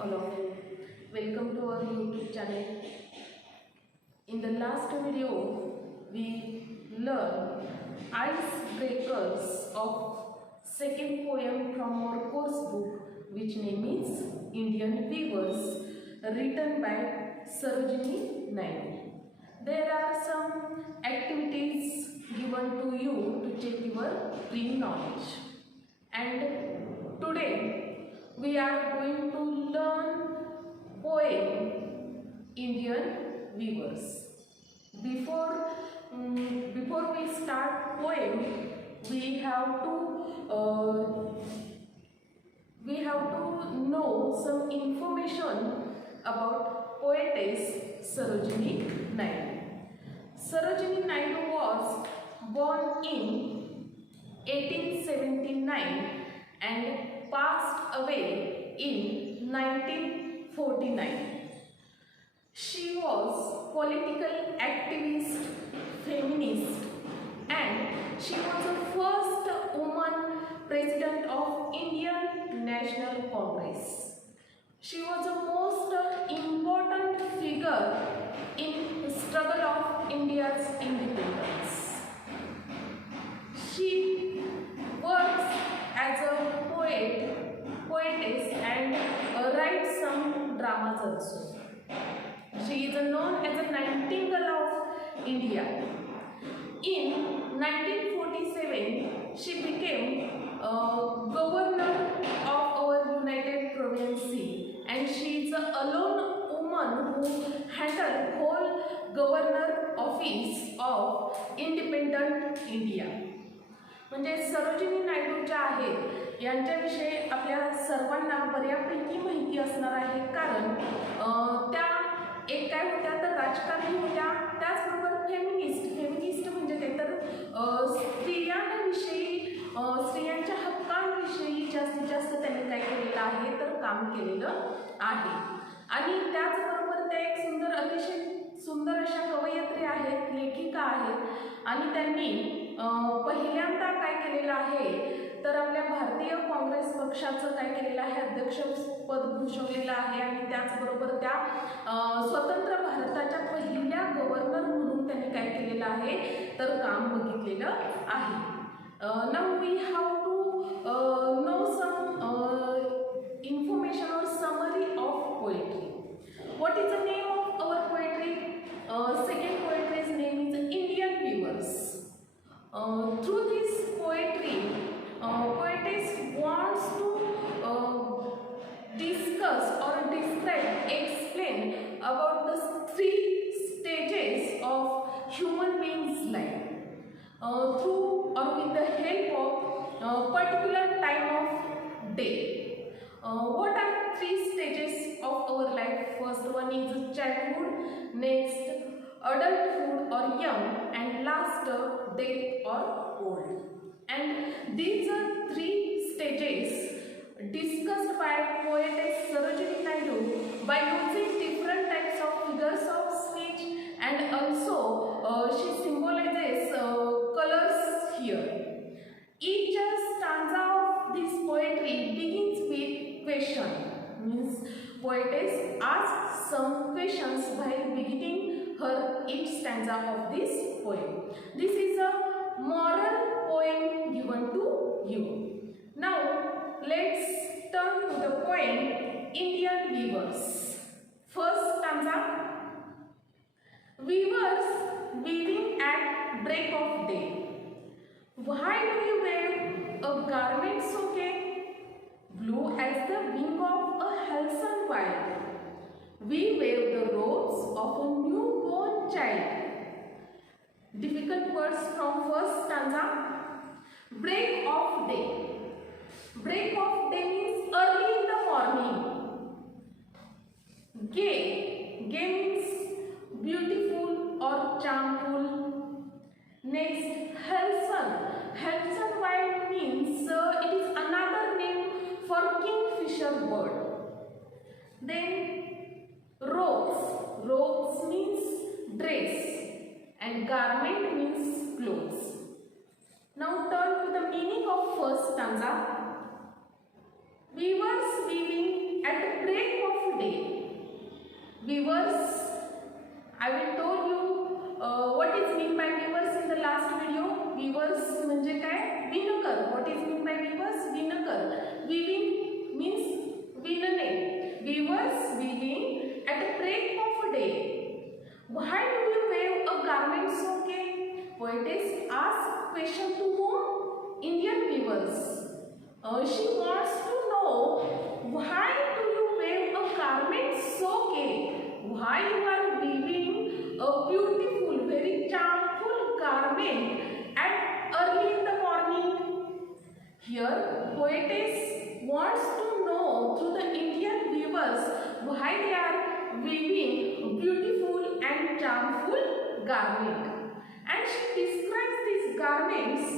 all of you. Welcome to our YouTube channel. In the last video, we learned icebreakers of second poem from our course book, which name is Indian Weavers, written by Sarojini Naidu. There are some activities given to you to check your pre-knowledge. And today we are going to learn poem Indian Weavers. Before we start poem, we have to know some information about poetess Sarojini Naidu. Sarojini Naidu was born in 1879 and passed away in 1949. She was political activist, feminist, and she was the first woman president of Indian National Congress. She was the most important figure in the struggle of India's independence. She works as a poetess, and writes some dramas also. She is known as the Nightingale of India. In 1947, she became governor of our United Province, and she is the alone woman who handled whole governor office of independent India. म्हणजे सरोजिनी नायडू ज्या आहेत यांच्याविषयी आपल्या सर्वांना बऱ्यापैकी माहिती असणार आहे, कारण त्या एक काय होत्या तर राजकारणी होत्या, त्याचबरोबर फेमिनिस्ट म्हणजे ते तर स्त्रियांविषयी स्त्रियांच्या हक्कांविषयी जास्तीत जास्त त्यांनी काय केलेलं आहे तर काम केलेलं आहे. आणि त्याचबरोबर त्या एक अतिशय सुंदर अशा कवयित्री आहेत, लेखिका आहेत, आणि त्यांनी पहिल्यांदा काय केलेलं आहे तर आपल्या भारतीय काँग्रेस पक्षाचं काय केलेलं आहे अध्यक्षपद भूषवलेलं आहे, आणि त्याचबरोबर त्या स्वतंत्र भारताच्या पहिल्या गव्हर्नर म्हणून त्यांनी काय केलेलं आहे तर काम बघितलेलं आहे. Now we have to know some information or summary of poetry. What is the name of our poetry? Second poetry's name is Indian Weavers. Through this poetry, poetess wants to discuss or describe, explain about the three stages of human beings' life through or with the help of particular time of day. What are three stages of our life? First one is childhood, next adulthood or young, and last death or old. And these are three stages discussed by poetess Sarojini Naidu by using different types of figures of speech, and also she symbolizes colors here. Each stanza of this poetry begins with question, means poetess asks some questions while beginning her each stanza of this poem. This is a moral poem given to you. Now let's turn to the poem Indian Weavers. First stanza: weavers weaving at break of day. Why do you weave a garment so gay, blue as the wing of a halcyon wild? We weave the robes of a newborn child. Difficult words from first stanza. Break of day. Break of day means early in the morning. Gay. Gay means beautiful or charmful. Next, halcyon. Halcyon wild means it is another name for kingfisher bird. Then robes. Robes means dress, and garment means clothes. Now turn to the meaning of first stanza. Weavers weaving at the break of day. Weavers, I will told you what is mean by weavers in the last video. Weavers म्हणजे काय? विणकर. What is mean by weavers? विणकर. Weaving means विणणे. Weavers weaving at the break of day. Why do you weave a garment so gay? Poetess asks question to whom? Indian weavers. She wants to know why do you weave a garment so gay? Why you are weaving a beautiful, very charmful garment at early in the morning? Here, poetess wants to know through the Indian weavers why they are weaving beautiful and charmful garment. And she describes these garments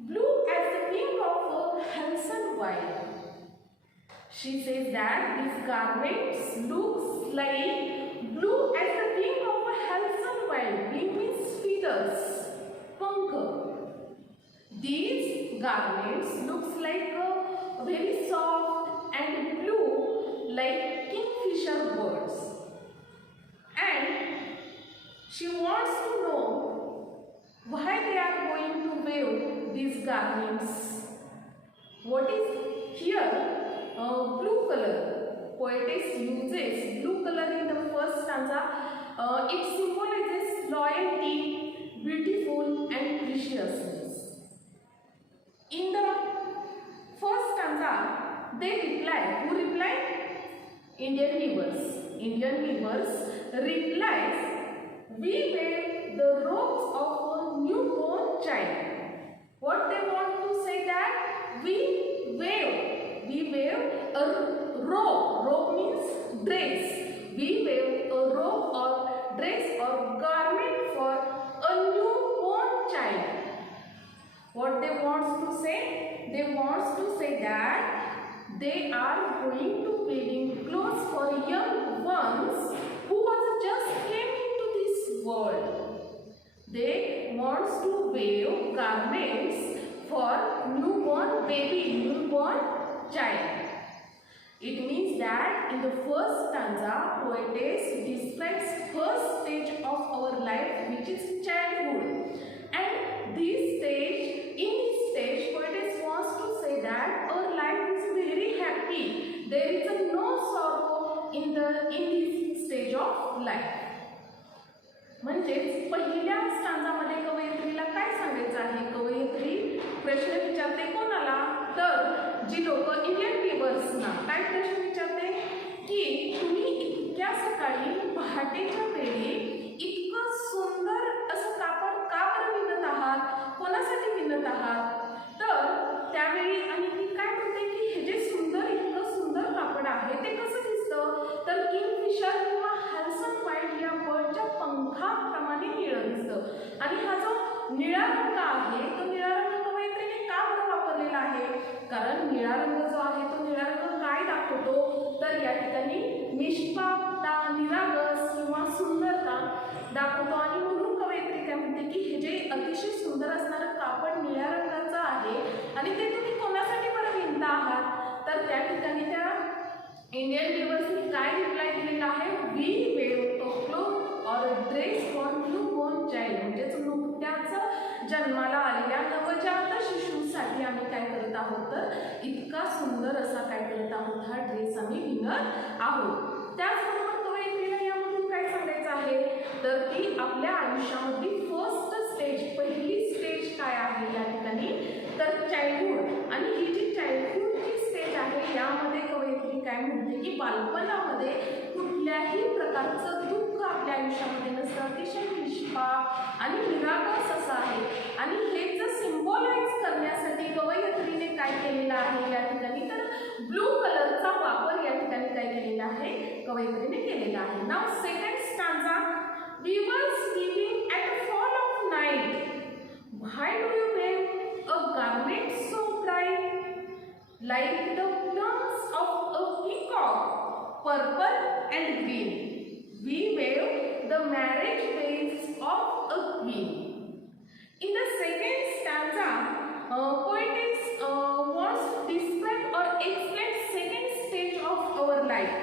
blue as the wing of a halcyon wild. She says that these garments looks like blue as the wing of a halcyon wild. Wing means feathers, pankh. These garments looks like a very soft and blue like kingfisher birds. And she wants to know why they are going to weave these garments. What is here? Blue color. Poetess uses blue color in the first stanza. It symbolizes loyalty, beautiful and preciousness. In the first stanza, they reply. Who reply? Indian weavers. Indian weavers replies, we weave the robes of a newborn child. What they want to say that we weave a robe. Robe means dress. We weave a robe or dress or garment for a newborn child. What they want to say? They want to say that they are going to weaving clothes for young ones who was just came into this world. They want to weave garments for newborn baby, newborn child. It means that in the first stanza, poetess describes first stage of our life, which is childhood. And this stage, in this stage, poetess wants to say that our life is very happy. There is no sorrow in this stage of life. म्हणजेच पहिल्या स्टांजामध्ये कवयित्रीला काय सांगायचं आहे? कवयित्री प्रश्न विचारते कोणाला? तर जी लोक इंडियन वीवर्सना काय प्रश्न विचारते की तुम्ही इतक्या सकाळी पहाटेच्या वेळी इतकं सुंदर असं कापड का बरं विणत आहात? कोणासाठी विणत आहात? तर त्यावेळी आणि ती काय म्हणते की हे जे सुंदर इतकं सुंदर कापड आहे ते कसं दिसतं? तर किंगफिशर किंवा हॅल्सन वाईल्ड या बर्डच्या पंखाप्रमाणे निळं दिसतं. आणि हा जो निळा रंग आहे तो निळा रंग कवयित्रीने का बरं वापरलेला आहे? कारण निळा रंग जो आहे तो निळा रंग काय दाखवतो? तर या ठिकाणी निष्पापता, निरागस किंवा सुंदरता दाखवतो. आणि म्हणून कवयित्री काय म्हणते की हे जे अतिशय सुंदर असणारं कापड निळ्या रंगाचं आहे आणि ते तुम्ही कोणासाठी बरं विणता आहात? तर त्या ठिकाणी त्या इंडियन वीवर्सनी काय रिप्लाय दिलेला आहे? वी वेव अ क्लोथ और ड्रेस फॉर न्यूबॉर्न चाइल्ड. म्हणजेच नुकत्याच जन्माला आलेल्या नवजात शिशूसाठी आम्ही काय करत आहोत? तर इतका सुंदर असा काय करत आहोत? हा ड्रेस आम्ही विणत आहोत. त्याचबरोबर कवयित्रीला यामधून काय सांगायचं आहे? तर ती आपल्या आयुष्यामधली फर्स्ट स्टेज, पहिली स्टेज काय आहे या ठिकाणी? तर चाइल्डहुड. आणि ही जी चाइल्डहुडची स्टेज आहे यामध्ये कवयित्री काय म्हणते की बालपणामध्ये कुठल्याही प्रकारचं दुःख आपल्या आयुष्यामध्ये नसतं. अतिशय निष्पाप आणि निरागस असं आहे. आणि हे जर सिम्बॉलाइज करण्यासाठी कवयित्रीने काय केलेलं आहे या ठिकाणी? तर ब्लू कलरचा वापर या ठिकाणी काय केलेला आहे? कवयित्रीने केलेला आहे. नाव second stanza. Weavers weaving at the fall of night. Why do you weave a garment so bright, like the plumes of a peacock, purple and green? We weave the marriage veils of a queen. In the second stanza, poetess wants to describe or explain second stage of our life.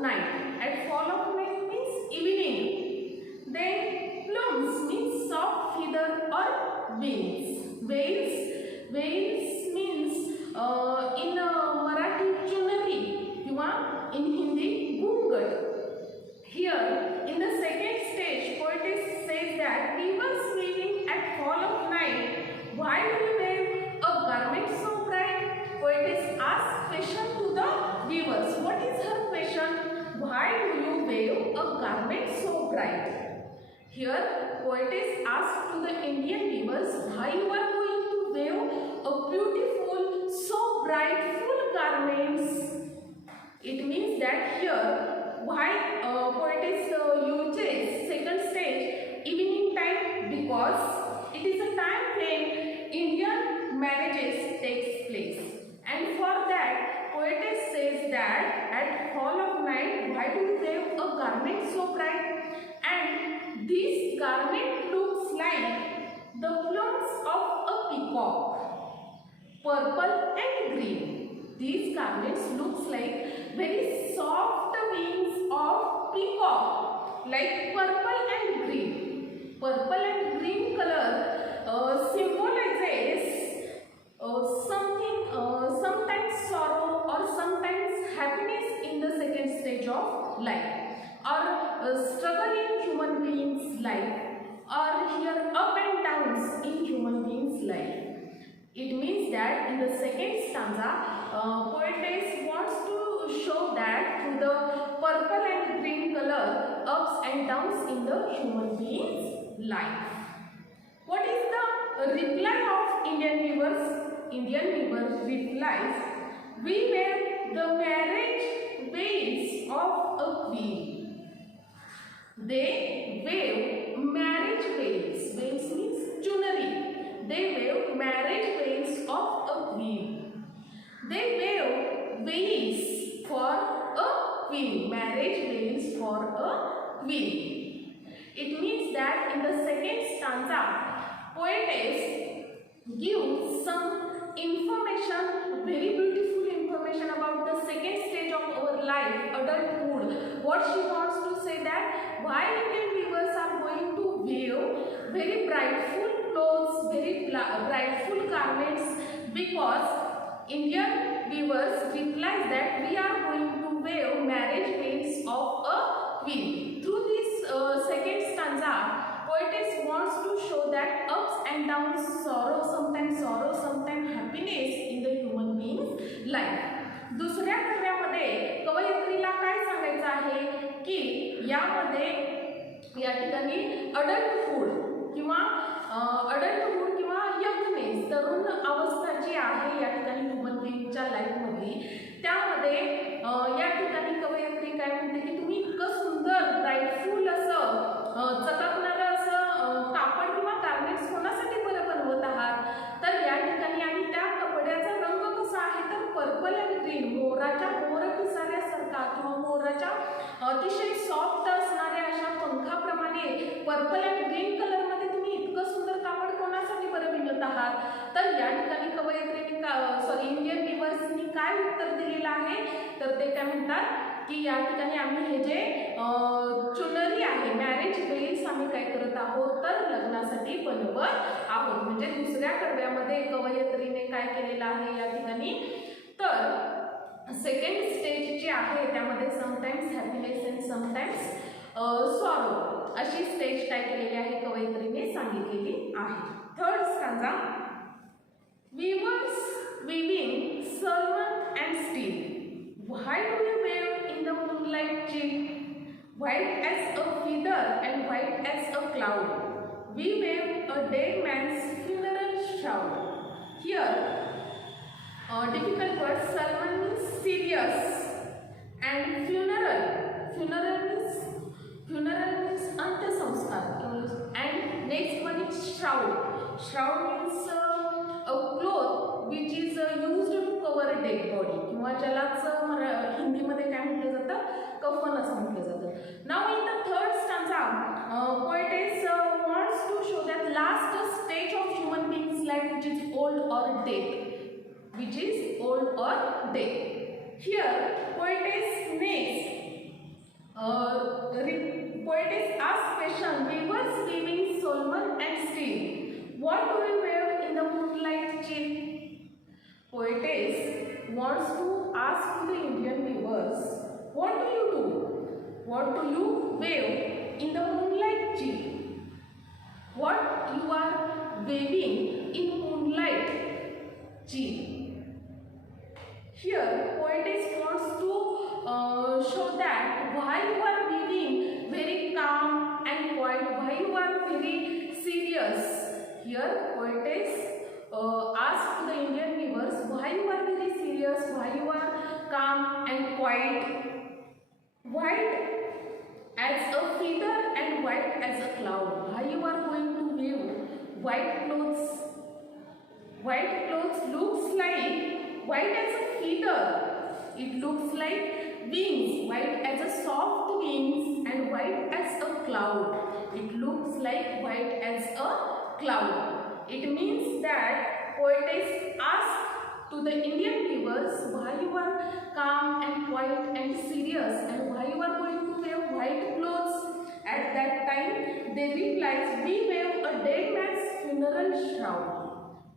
night. At fall of night means evening. Then plumes means soft feather or wings. Veils means in Marathi chunari किंवा in Hindi घुंगट. Here in the second stage, poetess says that weavers weaving at fall of night, why do you wear a garment so bright? Poetess asks question to the weavers. What is her question? Why do you wear a garment so bright? Here poetess asks to the Indian weavers, why you are going to wear a beautiful, so bright, full garments. It means that here why poetess uses second stage evening time, because it is a time when Indian marriages takes place, and for that poetess says that at fall of night, why do you wear a garment so bright? And this garment looks like the plumes of a peacock, purple and green. These garments looks like very soft wings of peacock, like purple and green. Purple and green color symbolizes sometimes sorrow or sometimes happiness in the second stage of life, or struggle in human beings' life, or here up and downs in human beings' life. It means that in the second stanza, poetess wants to show that through the purple and green color, ups and downs in the human being's life. What is the reply of Indian weavers? Indian weavers replies, we wear the marriage veils of a queen. They wear marriage veils. Veils means chunari. They wear marriage veils of a queen. They wear veils for a queen. Marriage veils for a queen. It means that in the second stanza, poetess gives some information, very beautiful information about the second stage of our life, adulthood. What she wants to say that why Indian weavers are going to wear very brightful clothes, very brightful garments, because Indian weavers replies that we are going to wear marriage veils of a queen. Through this second stanza, poetess wants to show that ups and downs, sorrow, sometimes happiness in the human being's life. दुसऱ्या कडव्यामध्ये कवयित्रीला काय सांगायचं आहे की यामध्ये या ठिकाणी adulthood किंवा यंगनेस, तरुण अवस्था जी आहे या ठिकाणी ह्युमन बीइंगच्या लाईफमधली, त्यामध्ये या ठिकाणी कवयित्री काय म्हणते की तुम्ही इतकं सुंदर ब्राईटफुल असं चकाकणारं असं कापड किंवा गार्मेंट्स कोणासाठी बरं बनवत आहात, तर या ठिकाणी आणि त्या कपड्याचा रंग कसा आहे तर पर्पल अँड ग्रीन, मोर पिसाऱ्यासारखा किंवा मोराच्या अतिशय सॉफ्ट असणाऱ्या अशा पंखाप्रमाणे पर्पल अँड ग्रीन कलरमध्ये तुम्ही इतकं सुंदर कापड कोणासाठी बरं विणत आहात. तर या ठिकाणी कवयित्रीने इंडियन विवर्सनी काय उत्तर दिलेलं आहे तर ते काय म्हणतात की या ठिकाणी आम्ही हे जे चुनरी आहे, मॅरेज वेल्स आम्ही काय करत आहोत तर लग्नासाठी बनवत आहोत. म्हणजे दुसऱ्या कडव्यामध्ये कवयित्रीने काय केलेलं आहे या ठिकाणी तर सेकंड स्टेज जी आहे त्यामध्ये sometimes happiness and sometimes sorrow अशी स्टेज काय केलेली आहे कवयित्रीने सांगितलेली आहे. Third stanza, weavers weaving servant and steel, why do you wear in the moonlight chill, white as a feather and white as a cloud, we wear a dead man's funeral shroud. Here difficult word, servant means serious and funeral means अंत्य संस्कार, and next one is shroud means a cloth which is used to cover a dead body किंवा ज्यालाच हिंदीमध्ये काय म्हटलं जातं कफन असं म्हटलं जातं. Now in the third stanza, poetess wants to show that last stage of human being's life which is old or death. Here poetess next What do we wear in the moonlight, Jill? Poetess wants to ask the Indian viewers, what do you do? What do you wear in the moonlight, Jill? What you are waving in moonlight, Jill? Here, poetess wants to show that why you are being very calm and quiet, why you are very serious. Here, poetess asks the Indian viewers why you are very serious, why you are calm and quiet. White as a feather and white as a cloud. Why you are going to wear white clothes? White clothes looks like white as a feather. It looks like wings. White as a soft wings and white as a cloud. It looks like white as a cloud. It means that poetess asks to the Indian viewers why you are calm and quiet and serious and why you are going to wear white clothes. At that time they replies, we wear a dead man's funeral shroud.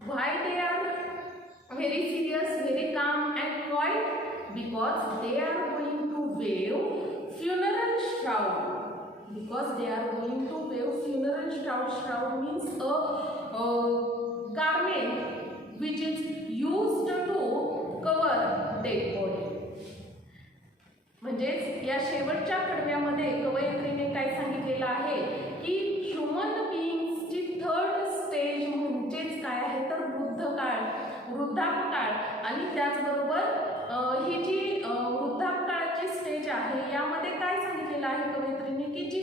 Why they are very serious, very calm and quiet? Because they are going to wear funeral shroud. Because they are going to wear funeral shroud. Shroud means a garment which is used to cover dead body. म्हणजेच या शेवटच्या कडव्यामध्ये कवयित्रीने काय सांगितलेलं आहे की human बीइंग्सची third stage म्हणजेच काय आहे तर वृद्धापकाळ आणि त्याचबरोबर ही जी वृद्धापकाळाची स्टेज आहे यामध्ये काय सांगितलेलं आहे कवयित्रीने की जी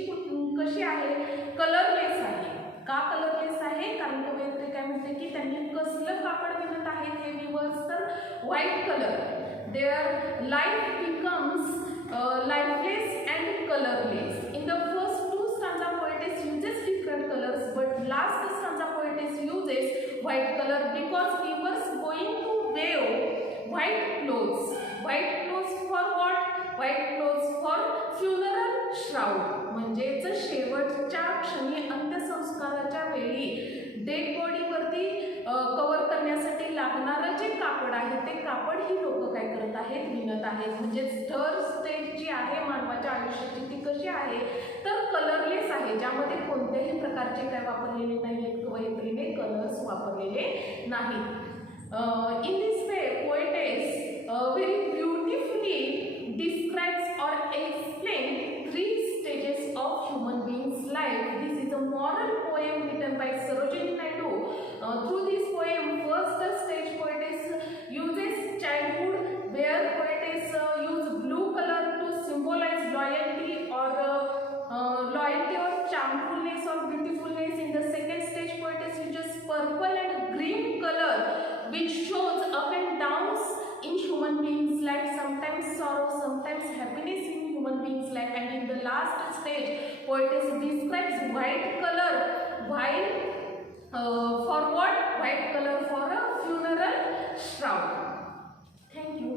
कशी आहे कलरलेस आहे. का कलरलेस आहे? कारण कवयित्री काय म्हणते की त्यांनी कसलं कापड विणत आहेत हे व्ह्यूअर्स तर white colour. Their life becomes lifeless and colorless. In the first two stanza poetess uses different colors, but last stanza poetess uses white color because we were going to wear white clothes. White clothes for what? White clothes for funeral shroud. म्हणजेच शेवटच्या क्षणी अंत्यसंस्काराच्या वेळी dead body वरती cover करण्यासाठी लागणारं जे कापड आहे ते कापड ही लोक काय करत आहेत विणत आहेत. म्हणजे थर्ड स्टेज जी आहे मानवाच्या आयुष्याची ती कशी आहे तर कलरलेस आहे, ज्यामध्ये कोणत्याही प्रकारचे काय वापरलेले नाही आहेत, कवयित्रीने कलर्स वापरलेले नाहीत. In this way poetess very beautifully describes or explains three stages of human being's life. This is a moral poem written by Sarojini Naidu. Through this poem, first stage poetess uses childhood, where poetess use blue color to symbolize loyalty or charmfulness or beautifulness. In the second stage, poetess uses purple and green color, which shows up and downs in human beings' life, sometimes sorrow, sometimes happiness in human beings' life. And in the last stage, poetess describes white color. For what? White color for a funeral shroud. Thank you.